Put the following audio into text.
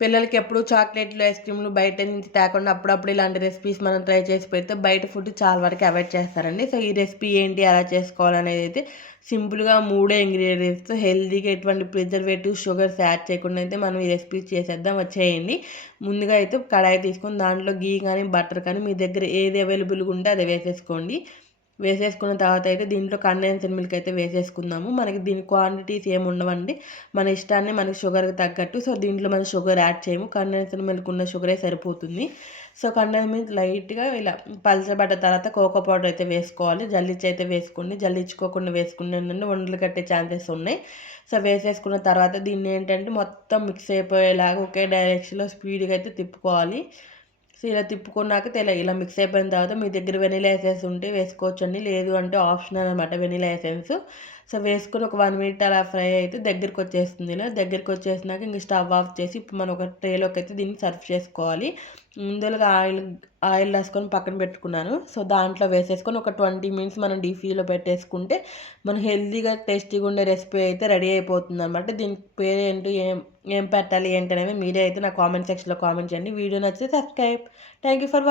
పిల్లలకి ఎప్పుడు చాక్లెట్లు, ఐస్ క్రీమ్‌లు బయట నుంచి తేకుండా అప్పుడప్పుడు ఇలాంటి రెసిపీస్ మనం ట్రై చేసి పెడితే బయట ఫుడ్ చాలా వరకు అవాయిడ్ చేస్తారండి. సో, ఈ రెసిపీ ఏంటి, ఎలా చేసుకోవాలనేదైతే సింపుల్‌గా 3 ఇంగ్రీడియెంట్స్‌తో హెల్తీగా ఎటువంటి ప్రిజర్వేటివ్స్, షుగర్స్ యాడ్ చేయకుండా అయితే మనం ఈ రెసిపీ చేసేద్దాం. వచ్చేయండి. ముందుగా అయితే కడాయి తీసుకొని దాంట్లో ఘీ కానీ, బటర్ కానీ మీ దగ్గర ఏది అవైలబుల్‌గా ఉంటే అది వేసేసుకోండి. వేసేసుకున్న తర్వాత అయితే దీంట్లో కండెన్స్డ్ మిల్క్ అయితే వేసేసుకుందాము. మనకి దీని క్వాంటిటీస్ ఏమి ఉండవండి. మన ఇష్టాన్ని మనకి షుగర్‌కి తగ్గట్టు. సో, దీంట్లో మనం షుగర్ యాడ్ చేయము. కండెన్స్డ్ మిల్క్ ఉన్న షుగరే సరిపోతుంది. సో, కండెన్స్డ్ మిల్క్ లైట్‌గా ఇలా పలచబడ్డ తర్వాత కోకో పౌడర్ అయితే వేసుకోవాలి. జల్లించి అయితే వేసుకోండి. జల్లించుకోకుండా వేసుకున్నానంటే ఉండలు కట్టే ఛాన్సెస్ ఉన్నాయి. సో, వేసేసుకున్న తర్వాత దీన్ని ఏంటంటే మొత్తం మిక్స్ అయిపోయేలాగా ఒకే డైరెక్షన్‌లో స్పీడ్‌గా అయితే తిప్పుకోవాలి. సో, ఇలా తిప్పుకున్నాక ఇలా మిక్స్ అయిపోయిన తర్వాత మీ దగ్గర వెనిలా ఎసెన్స్ ఉంటే వేసుకోవచ్చండి. లేదు అంటే ఆప్షనల్ అనమాట వెనిలా ఎసెన్స్. సో, వేసుకొని ఒక 1 మినిట్ అలా ఫ్రై అయితే దగ్గరికొచ్చేస్తుంది. ఇలా దగ్గరికొచ్చేసినాక ఇంక స్టవ్ ఆఫ్ చేసి ఇప్పుడు మనం ఒక ట్రేలోకైతే దీన్ని సర్వ్ చేసుకోవాలి. ముందుగా ఆయిల్ రాసుకొని పక్కన పెట్టుకున్నాను. సో, దాంట్లో వేసేసుకొని ఒక 20 మినిట్స్ మనం డీప్ ఫ్రీజ్‌లో పెట్టేసుకుంటే మన హెల్తీగా, టేస్టీగా ఉండే రెసిపీ అయితే రెడీ అయిపోతుందనమాట. దీనికి పేరేంటి, ఏం పెట్టాలి ఏంటనేది మీరే అయితే నా కామెంట్ సెక్షన్‌లో కామెంట్ చేయండి. వీడియో నచ్చితే subscribe. Thank you for watching.